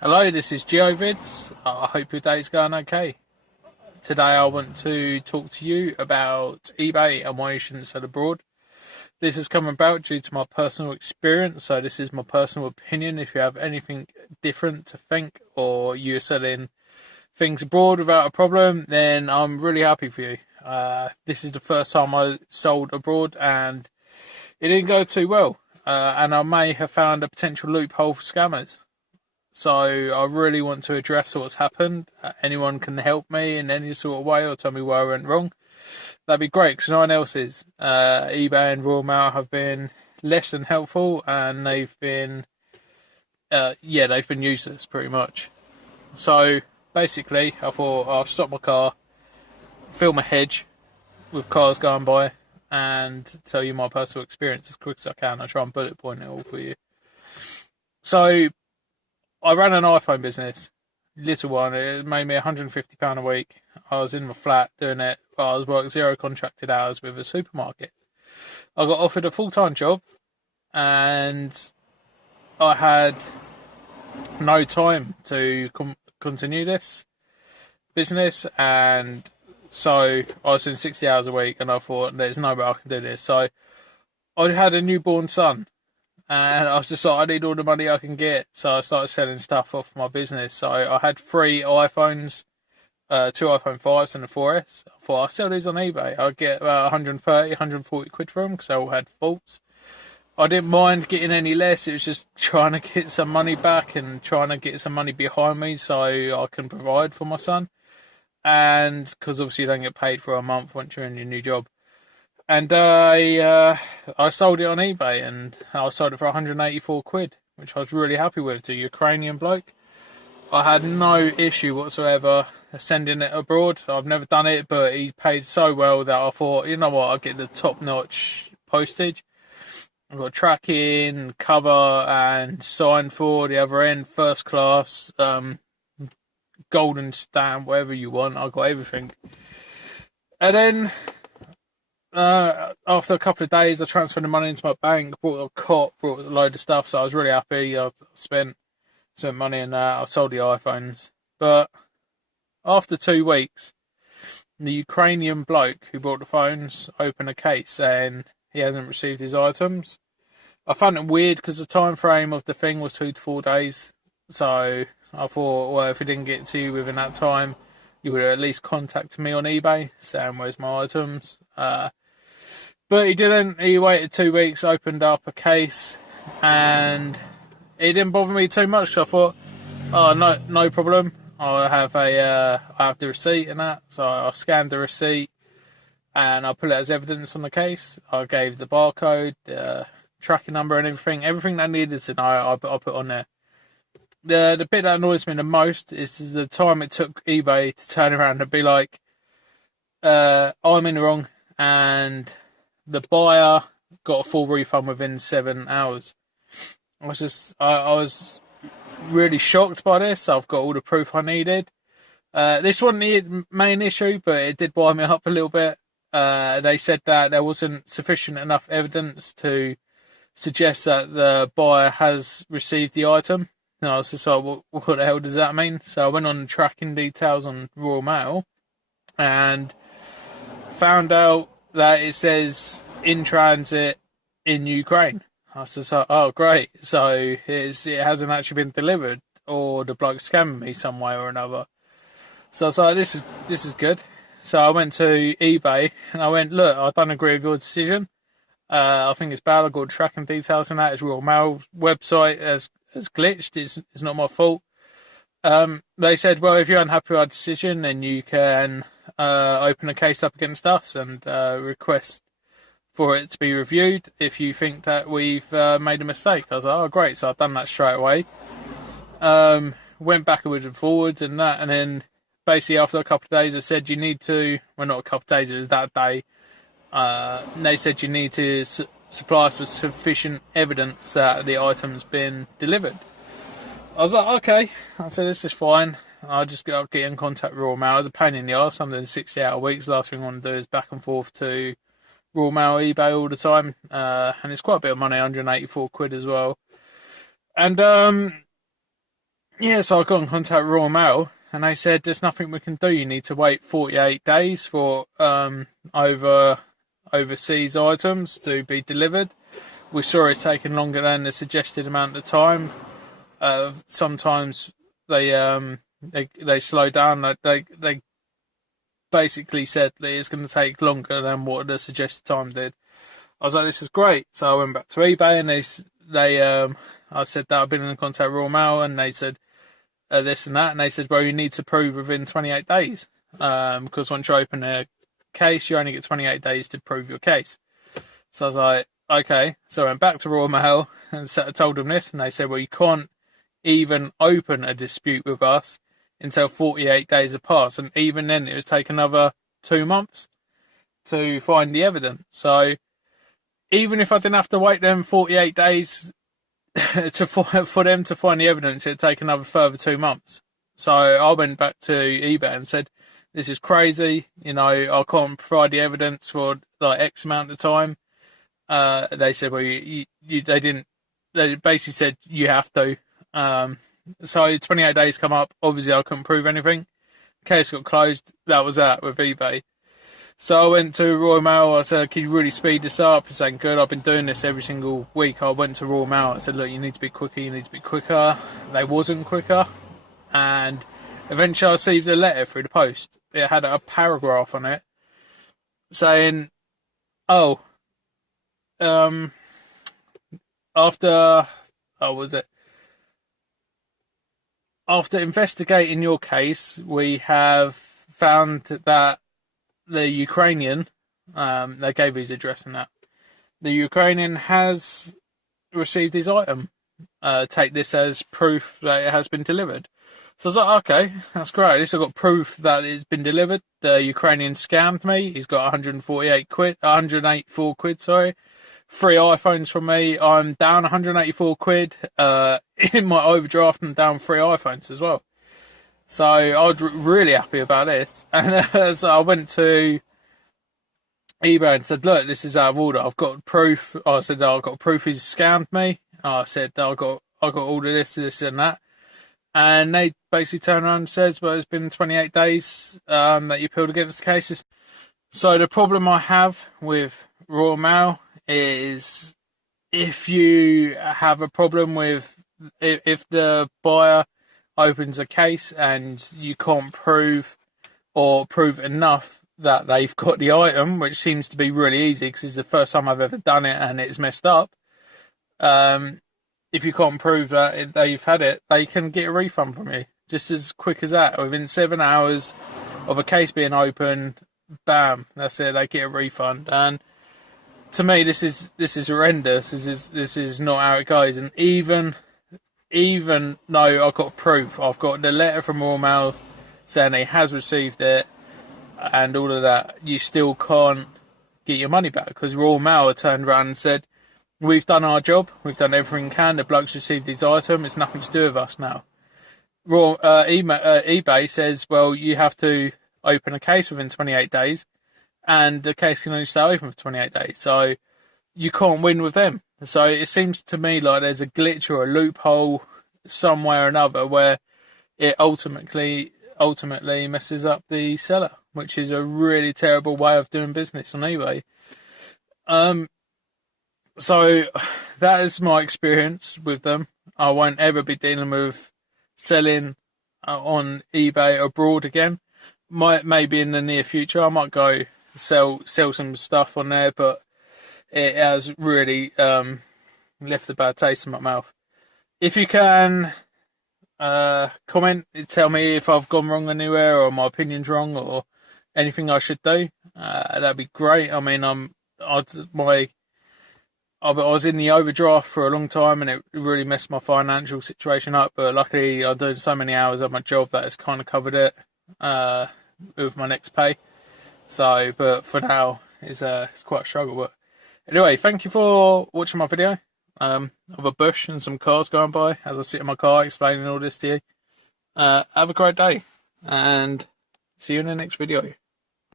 Hello, this is GeoVids. I hope your day's going okay. Today I want to talk to you about eBay and why you shouldn't sell abroad. This has come about due to my personal experience, so this is my personal opinion. If you have anything different to think or you're selling things abroad without a problem, then I'm really happy for you. This is the first time I sold abroad and it didn't go too well, and I may have found a potential loophole for scammers. So I really want to address what's happened. Anyone can help me in any sort of way or tell me where I went wrong. That'd be great because no one else is. eBay and Royal Mail have been less than helpful, and they've been useless pretty much. So basically, I thought I'll stop my car, film a hedge with cars going by, and tell you my personal experience as quick as I can. I try and bullet point it all for you. So I ran an iPhone business, little one. It made me £150 a week. I was in my flat doing it. I was working 0 contracted hours with a supermarket. I got offered a full-time job, and I had no time to continue this business, and so I was doing 60 hours a week, and I thought there's no way I can do this. So I had a newborn son. And I was just like, I need all the money I can get. So I started selling stuff off my business. So I had 3 iPhones, 2 iPhone 5s and a 4S. I thought, I'll sell these on eBay. I'd get about 130, 140 quid for them because they all had faults. I didn't mind getting any less. It was just trying to get some money back and trying to get some money behind me so I can provide for my son. And because obviously you don't get paid for a month once you're in your new job. And I sold it on eBay, and I sold it for 184 quid, which I was really happy with, to a Ukrainian bloke. I had no issue whatsoever sending it abroad. I've never done it, but he paid so well that I thought, you know what, I'll get the top-notch postage. I've got tracking, cover, and sign for the other end, first class, golden stamp, whatever you want. I got everything. And then after a couple of days, I transferred the money into my bank, bought a cot, bought a load of stuff, so I was really happy. I spent money in that. I sold the iPhones. But after 2 weeks, the Ukrainian bloke who bought the phones opened a case saying he hasn't received his items. I found it weird because the time frame of the thing was 2 to 4 days. So I thought, well, if he didn't get to you within that time, you would at least contact me on eBay saying, where's my items? But he didn't. He waited 2 weeks, opened up a case, and it didn't bother me too much. So I thought, oh, no problem. I have the receipt and that. So I scanned the receipt and I put it as evidence on the case. I gave the barcode, the tracking number, and everything they needed to know. I put on there. The bit that annoys me the most is the time it took eBay to turn around and be like, I'm in the wrong, and the buyer got a full refund within 7 hours. I was really shocked by this. I've got all the proof I needed. This wasn't the main issue, but it did wind me up a little bit. They said that there wasn't sufficient enough evidence to suggest that the buyer has received the item. And I was just like, what the hell does that mean? So I went on the tracking details on Royal Mail and found out that it says in transit in Ukraine. I was just like, oh, great. So it hasn't actually been delivered, or the bloke scammed me some way or another. So I was like, this is good. So I went to eBay and I went, look, I don't agree with your decision. I think it's bad. I've got tracking details on that. It's Royal Mail website has glitched. It's not my fault. They said, well, if you're unhappy with our decision, then you can open a case up against us and request for it to be reviewed if you think that we've made a mistake. I was like, oh, great. So I've done that straight away. Went backwards and forwards and that, and then basically after a couple of days, they said you need to, well, not a couple of days, it was that day, they said you need to supply us with sufficient evidence that the item's been delivered. I was like, okay. I said, this is fine. I'll get in contact with Royal Mail. It was a pain in the arse. I'm doing 60-hour weeks. Last thing I want to do is back and forth to Royal Mail, eBay all the time. And it's quite a bit of money, 184 quid as well. And yeah, so I got in contact with Royal Mail, and they said there's nothing we can do. You need to wait 48 days for overseas items to be delivered. We saw it taking longer than the suggested amount of time. Sometimes they slow down. They basically said that it's going to take longer than what the suggested time did. I was like, this is great. So I went back to eBay, and I said that I've been in contact with Royal Mail, and they said this and that, and they said, well, you need to prove within 28 days, because once you open a case, you only get 28 days to prove your case. So I was like, okay. So I went back to Royal Mail and told them this, and they said, well, you can't even open a dispute with us until 48 days have passed, and even then it was take another 2 months to find the evidence. So even if I didn't have to wait them 48 days for them to find the evidence, it'd take another further 2 months. So I went back to eBay and said, this is crazy, I can't provide the evidence for like X amount of time. They said, well, they basically said you have to. So 28 days come up, obviously I couldn't prove anything. Case got closed, that was that with eBay. So I went to Royal Mail, I said, can you really speed this up? He said, good, I've been doing this every single week. I went to Royal Mail, I said, look, you need to be quicker, They wasn't quicker, and eventually I received a letter through the post. It had a paragraph on it saying, after investigating your case, we have found that the Ukrainian, they gave his address and that, the Ukrainian has received his item. Take this as proof that it has been delivered. So I was like, okay, that's great. At least I've got proof that it's been delivered. The Ukrainian scammed me. He's got 184 quid, sorry. 3 iPhones from me. I'm down 184 quid. In my overdraft, I'm down 3 iPhones as well. So I was really happy about this. And so I went to eBay and said, look, this is out of order. I've got proof. I said, I've got proof he's scammed me. I said, I've got all of this and that. And they basically turned around and says, well, it's been 28 days that you appealed against the cases. So the problem I have with Royal Mail is if you have a problem with, if the buyer opens a case and you can't prove enough that they've got the item, which seems to be really easy because it's the first time I've ever done it and it's messed up. If you can't prove that they've had it, they can get a refund from you just as quick as that. Within 7 hours of a case being opened, bam, that's it. They get a refund. And to me, this is horrendous. This is not how it goes. And even though I've got proof, I've got the letter from Royal Mail saying he has received it and all of that, you still can't get your money back because Royal Mail turned around and said, we've done our job, we've done everything we can, the bloke's received his item, it's nothing to do with us now. eBay says, well, you have to open a case within 28 days and the case can only stay open for 28 days, so you can't win with them. So it seems to me like there's a glitch or a loophole somewhere or another where it ultimately messes up the seller, which is a really terrible way of doing business on eBay. So that is my experience with them. I won't ever be dealing with selling on eBay abroad again. Maybe in the near future I might go sell some stuff on there, but it has really left a bad taste in my mouth. If you can comment, tell me if I've gone wrong anywhere or my opinion's wrong or anything I should do, that'd be great. I mean, I was in the overdraft for a long time and it really messed my financial situation up, but luckily I'm doing so many hours at my job that it's kind of covered it with my next pay. So, but for now, it's quite a struggle. But anyway, thank you for watching my video of a bush and some cars going by as I sit in my car explaining all this to you. Have a great day and see you in the next video.